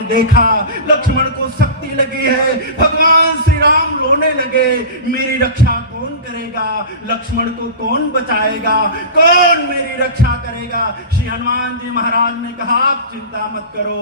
देखा लक्ष्मण को शक्ति लगी है, भगवान श्री राम रोने लगे, मेरी रक्षा कौन करेगा, लक्ष्मण को कौन बचाएगा, कौन मेरी रक्षा करेगा। श्री हनुमान जी महाराज ने कहा आप चिंता मत करो।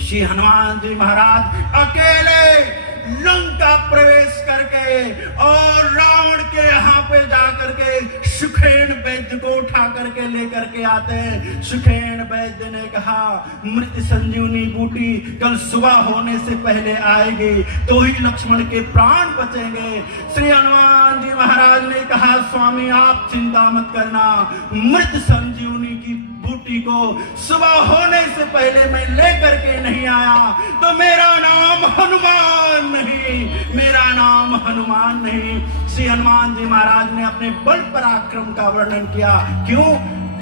श्री हनुमान जी महाराज अकेले लंका प्रवेश करके और रावण के यहाँ पे जाकर के सुखेन वैद्य को उठा करके लेकर के आते हैं। सुखेन वैद्य ने कहा मृत संजीवनी बूटी कल सुबह होने से पहले आएगी तो ही लक्ष्मण के प्राण बचेंगे। श्री हनुमान जी महाराज ने कहा स्वामी आप चिंता मत करना, मृत संजीवनी की बूटी को सुबह होने से पहले मैं लेकर के नहीं आया तो मेरा नाम हनुमान नहीं, मेरा नाम हनुमान नहीं। श्री हनुमान जी महाराज ने अपने बल पराक्रम का वर्णन किया। क्यों?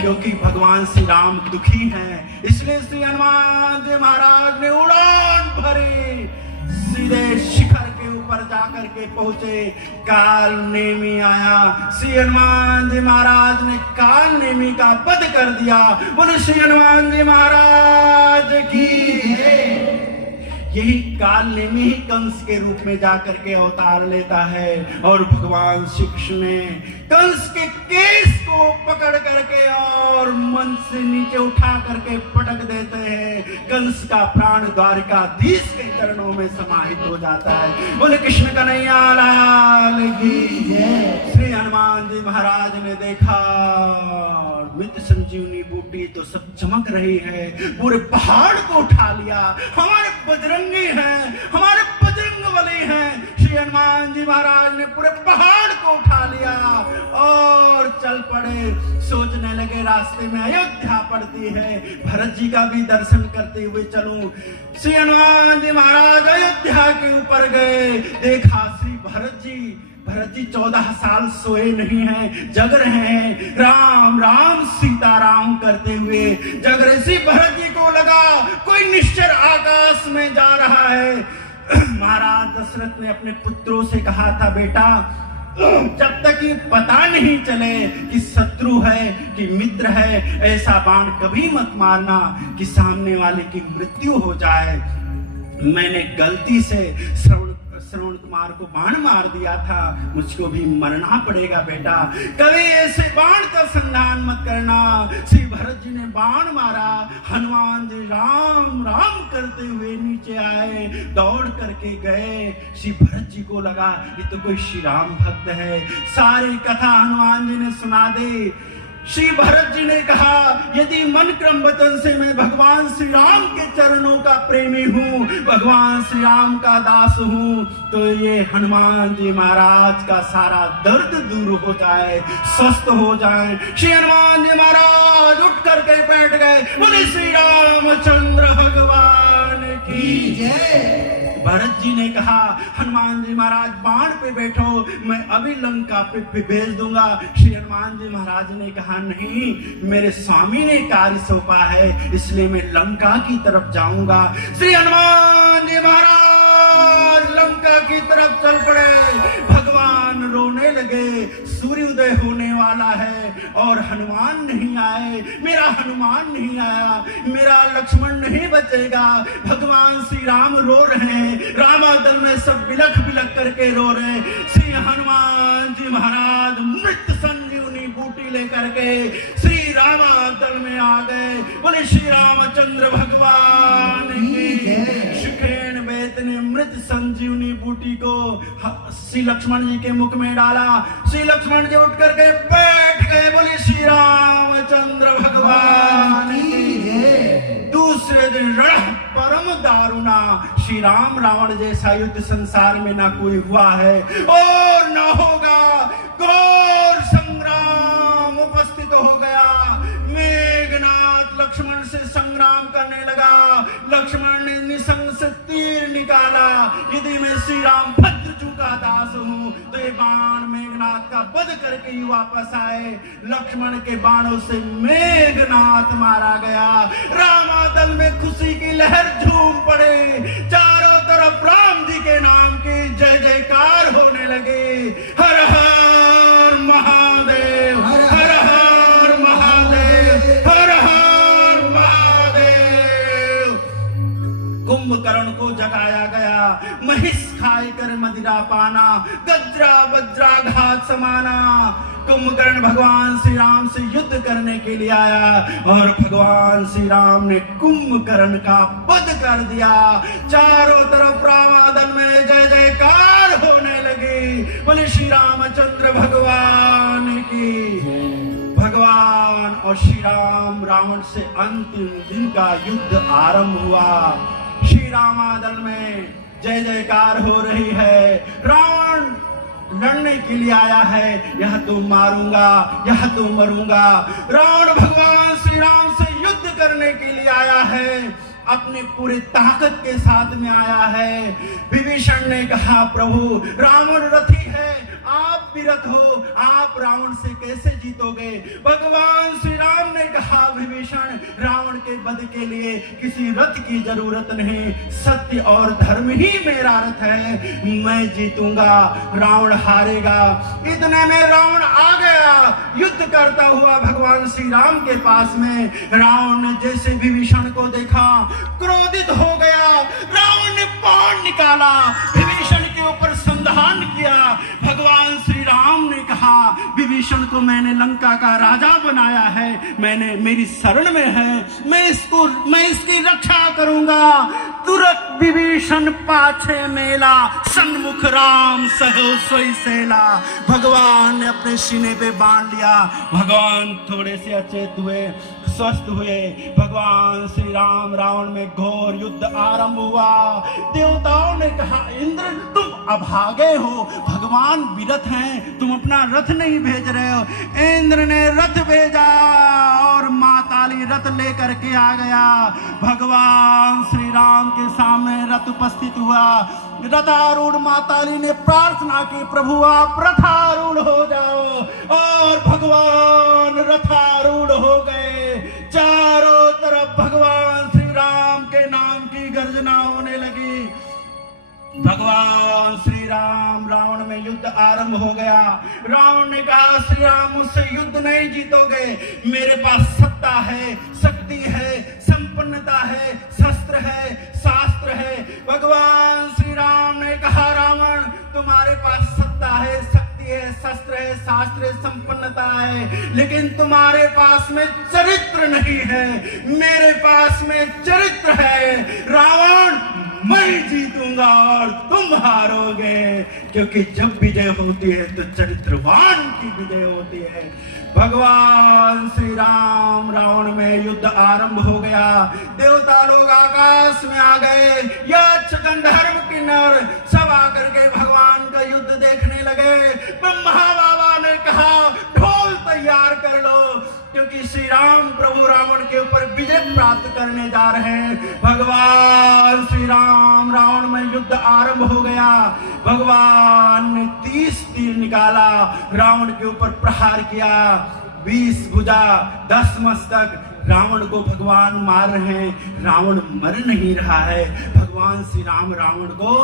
क्योंकि भगवान श्री राम दुखी हैं, इसलिए श्री हनुमान जी महाराज ने उड़ान भरी, सीधे शिखर के ऊपर जाकर के पहुंचे। काल नेमी आया, श्री हनुमान जी महाराज ने काल नेमी का वध कर दिया। बोले श्री हनुमान जी महाराज की। यही काल नेमी ही कंस के रूप में जाकर के अवतार लेता है और भगवान श्री कृष्ण ने कंस के केस को पकड़ करके और मन से नीचे उठा करके पटक देते हैं। कंस का प्राण द्वारिकाधीश के चरणों में समाहित हो जाता है। बोले कृष्ण कन्हैया लाल की जय। श्री हनुमान जी महाराज ने देखा मृत संजीवनी बूटी तो सब चमक रही है, पूरे पहाड़ को उठा लिया। हमारे बजरंगी हैं, हमारे बजरंग बली हैं। श्री हनुमान जी महाराज ने पूरे पहाड़ को उठा लिया और चल पड़े। सोचने लगे रास्ते में अयोध्या पड़ती है, भरत जी का भी दर्शन करते हुए चलूं। श्री हनुमान जी महाराज अयोध्या के ऊपर गए, देखा श्री भरत जी 14 साल सोए नहीं हैं, जग रहे हैं, राम राम सीता राम करते हुए जग रहे। श्री भरत जी को लगा कोई निश्चर आकाश में जा रहा है। महाराज दशरथ ने अपने पुत्रों से कहा था बेटा जब तक ये पता नहीं चले कि शत्रु है कि मित्र है, ऐसा बाण कभी मत मारना कि सामने वाले की मृत्यु हो जाए। मैंने गलती से श्रवण कुमार को बाण मार दिया था, मुझको भी मरना पड़ेगा बेटा, कभी ऐसे बाण का संधान मत करना। श्री भरत जी ने बाण मारा, हनुमान जी राम राम करते हुए नीचे आए, दौड़ करके गए। श्री भरत जी को लगा ये तो कोई श्री राम भक्त है, सारी कथा हनुमान जी ने सुना दी। श्री भरत जी ने कहा यदि मन क्रम वचन से मैं भगवान श्री राम के चरणों का प्रेमी हूँ, भगवान श्री राम का दास हूँ, तो ये हनुमान जी महाराज का सारा दर्द दूर हो जाए, स्वस्थ हो जाए। श्री हनुमान जी महाराज उठ करके बैठ गए। बोले श्री रामचंद्र भगवान की जय। भरत जी ने कहा हनुमान जी महाराज बाण पे बैठो, मैं अभी लंका पे भेज दूंगा। श्री हनुमान जी महाराज ने कहा नहीं, मेरे स्वामी ने कार्य सौंपा है, इसलिए मैं लंका की तरफ जाऊंगा। श्री हनुमान जी महाराज लंका की तरफ चल पड़े। भगवान रोने लगे, सूर्योदय होने वाला है और हनुमान नहीं आए, मेरा हनुमान नहीं आया, मेरा लक्ष्मण नहीं बचेगा। भगवान श्री राम रो रहे हैं, रामादल में सब बिलख बिलख करके रो रहे। श्री हनुमान जी महाराज मृत संजीवनी बूटी लेकर के श्री रामादल में आ गए। बोले श्री रामचंद्र भगवान की जय। सुखेन वैद्य ने मृत संजीवनी बूटी को श्री लक्ष्मण जी के मुख में डाला। श्री लक्ष्मण जी उठ करके बैठ गए। बोले श्री रामचंद्र भगवान की जय। दूसरे दिन रण परम दारुणा, श्री राम रावण जैसा युद्ध संसार में ना कोई हुआ है और ना होगा। घोर संग्राम उपस्थित हो गया। मेघनाथ लक्ष्मण से संग्राम करने लगा। लक्ष्मण ने निसंग से तीर निकाला, यदि मैं श्री राम भद्रजू का दास हूँ तो ये बाण मेघनाथ का वध करके ही वापस आए। लक्ष्मण के बाणों से मेघनाथ मारा गया। रामादल में खुशी की लहर झूम पड़े, चारों तरफ राम जी के नाम की जय जयकार होने लगे। हर हर महादेव, हर हर महादेव, हर हर महादेव। कुंभकर्ण को जगाया गया, महिष खाए कर मदिरा पाना, गजरा वज्राघात समाना। कुंभकर्ण भगवान श्री राम से युद्ध करने के लिए आया और भगवान श्री राम ने कुंभकर्ण का वध कर दिया। चारों तरफ रामादन में जय जयकार होने लगी। बोले श्री रामचंद्र भगवान की। भगवान और श्री राम रावण से अंतिम दिन का युद्ध आरंभ हुआ। श्री रामादल में जय जयकार हो रही है। रावण लड़ने के लिए आया है, यह तो मारूंगा, यह तो मरूंगा। रावण भगवान श्री राम से युद्ध करने के लिए आया है, अपने पूरे ताकत के साथ में आया है। विभीषण ने कहा, प्रभु रावण रथी है, आप भी रथ हो, आप रावण से कैसे जीतोगे? भगवान श्री राम ने कहा, विभीषण रावण के वध के लिए किसी रथ की जरूरत नहीं, सत्य और धर्म ही मेरा रथ है, मैं जीतूंगा, रावण हारेगा। इतने में रावण आ गया, युद्ध करता हुआ भगवान श्री राम के पास में। रावण ने जैसे विभीषण को देखा, क्रोधित हो गया। रावण ने बाण निकाला, विभीषण के ऊपर संधान किया। भगवान श्री राम ने कहा, विभीषण को मैंने लंका का राजा बनाया है, मैंने मेरी शरण में है, मैं इसकी रक्षा करूंगा। तुरंत विभीषण पाछे मेला, सन्मुख राम सहो सोई सेला। भगवान ने अपने सीने पे बांध लिया। भगवान थोड़े से अचेत हुए, स्वस्थ हुए। भगवान श्री राम रावण में घोर युद्ध आरंभ हुआ। देवताओं ने कहा, इंद्र तुम अभागे हो, भगवान विरथ हैं, तुम अपना रथ नहीं भेज रहे हो। इंद्र ने रथ भेजा और माताली रथ लेकर के आ गया। भगवान श्री राम के सामने रथ उपस्थित हुआ। रथारूढ़ माताली ने प्रार्थना की, प्रभु आप रथारूढ़ हो जाओ, और भगवान रथारूढ़ हो गए। चारों तरफ भगवान श्री राम के नाम की गर्जना होने लगी। भगवान श्री राम रावण में युद्ध आरंभ हो गया। रावण ने कहा, श्री राम मुझसे युद्ध नहीं जीतोगे, मेरे पास सत्ता है, शक्ति है, संपन्नता है, शस्त्र है, शास्त्र है। भगवान श्री राम ने कहा, रावण तुम्हारे पास सत्ता है, शक्ति है, शस्त्र है, शास्त्र है, संपन्नता है, लेकिन तुम्हारे पास में चरित्र नहीं है। मेरे पास में चरित्र है। रावण मैं जीतूंगा और तुम हारोगे, क्योंकि जब विजय होती है तो चरित्रवान की विजय होती है। भगवान श्री राम रावण में युद्ध आरंभ हो गया। देवता लोग आकाश में आ गए, यक्ष गंधर्व किन्नर सब आकर के भगवान का युद्ध देखने लगे। ब्रह्मा बाबा ने कहा, ढोल तैयार कर लो, क्योंकि श्री राम प्रभु रावण के ऊपर विजय प्राप्त करने जा रहे हैं। भगवान श्री राम रावण में युद्ध आरंभ हो गया। भगवान ने 30 तीर निकाला, रावण के ऊपर प्रहार किया। 20 भुजा 10 मस्तक, रावण को भगवान मार रहे हैं। रावण मर नहीं रहा है, भगवान श्री राम रावण को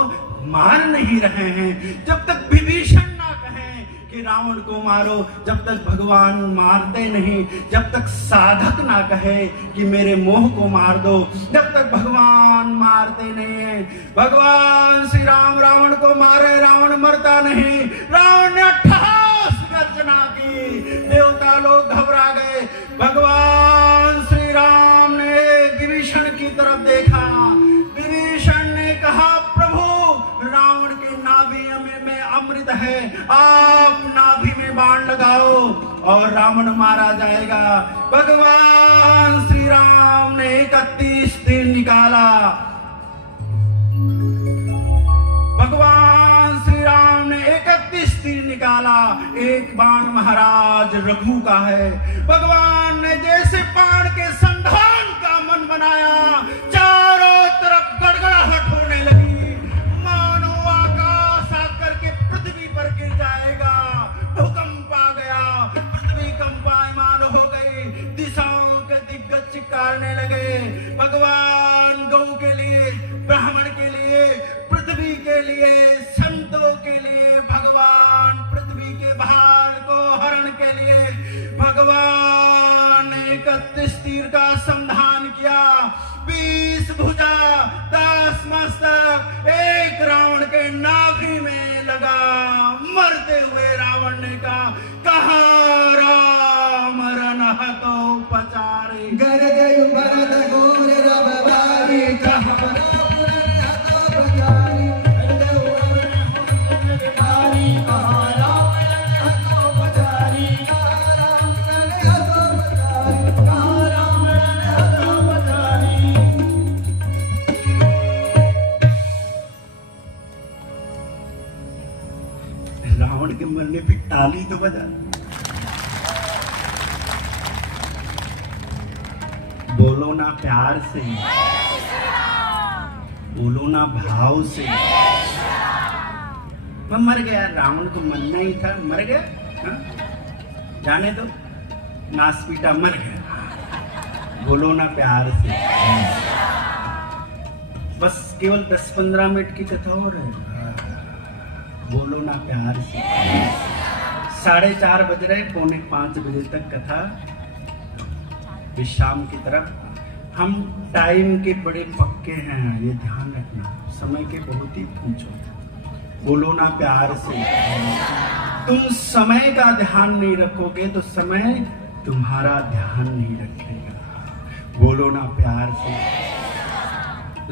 मार नहीं रहे हैं। जब तक विभीषण ना कहें कि रावण को मारो, जब तक भगवान मारते नहीं। जब तक साधक ना कहे कि मेरे मोह को मार दो, जब तक भगवान मारते नहीं है। भगवान श्री राम रावण को मारे, रावण मरता नहीं। रावण ने अट्टहास गर्जना की, देवता लोग घबरा गए। भगवान श्री राम ने विभीषण की तरफ देखा। विभीषण ने कहा, प्रभु रावण के नाभि में अमृत है, आप नाभि में बाण लगाओ और रावण मारा जाएगा। भगवान श्री राम ने 31 तीर निकाला। भगवान श्री राम ने 31 तीर निकाला। एक बाण महाराज रघु का है। भगवान ने जैसे बाण के संधान का मन बनाया, चारों तरफ गड़गड़ाहट होने लगी, मानो आकाश आकर के पृथ्वी पर गिर जाएगा। भूकंप आ गया, पृथ्वी कंपायमान हो गई, दिशाओं के दिग्गज चिल्लाने लगे। भगवान गौ के लिए, ब्राह्मण के लिए, पृथ्वी के लिए, संतों के लिए, भगवान पृथ्वी के भार को हरण के लिए भगवान ने 31 तीर का संधान किया। 20 भुजा करते हुए रावण ने कहा राम रनहतो पचारे गर गयु भरत घोर रबवारी कहा राम रनहतो पचारी गर गयु भरत घोर रबवारी कहा राम रनहतो पचारी कहा राम रनहतो पचारी कहा राम रनहतो पचारी। रावण के मरने पे ताली तो बजा। बोलो ना प्यार से, बोलो ना भाव से। मैं मर गया, रावण को मरना ही था, मर गया। हाँ? जाने दो, नासपीटा मर गया। बोलो ना प्यार से। बस केवल 10-15 मिनट की कथा हो रही है। बोलो ना प्यार से। 4:30 बज रहे, 4:45 बजे तक कथा विश्राम की तरफ। हम टाइम के बड़े पक्के हैं, ये ध्यान रखना, समय के बहुत ही पूछो। बोलो ना प्यार से। तुम समय का ध्यान नहीं रखोगे तो समय तुम्हारा ध्यान नहीं रखेगा। बोलो ना प्यार से।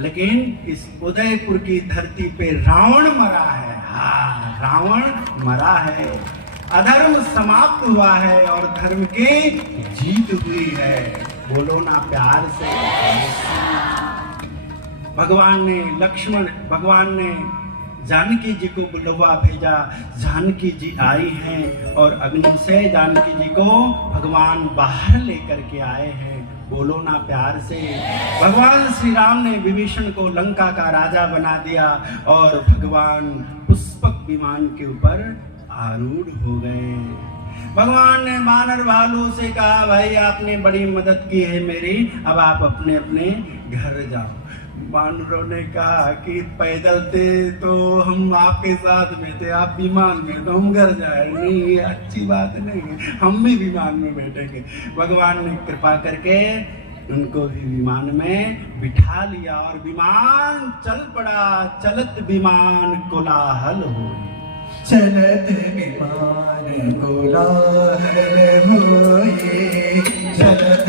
लेकिन इस उदयपुर की धरती पे रावण मरा है। हाँ, रावण मरा है, अधर्म समाप्त हुआ है और धर्म की जीत हुई है। बोलो ना प्यार से। भगवान ने जानकी जी को बुलवा भेजा। जानकी जी आई हैं और अग्नि से जानकी जी को भगवान बाहर लेकर के आए हैं। बोलो ना प्यार से। भगवान श्री राम ने विभीषण को लंका का राजा बना दिया और भगवान पुष्पक विमान के ऊपर आरूढ़ हो गए। भगवान ने वानर भालू से कहा, भाई आपने बड़ी मदद की है मेरी, अब आप अपने अपने घर जाओ। वानरों ने कहा कि पैदल थे तो हम आपके साथ में थे, आप विमान में तो हम घर जाए। नहीं, ये अच्छी बात नहीं है, हम भी विमान में बैठेंगे। भगवान ने कृपा करके उनको भी विमान में बिठा लिया और विमान चल पड़ा। चलत विमान कोलाहल हो। चलत विमान कोलाहल होए, चलत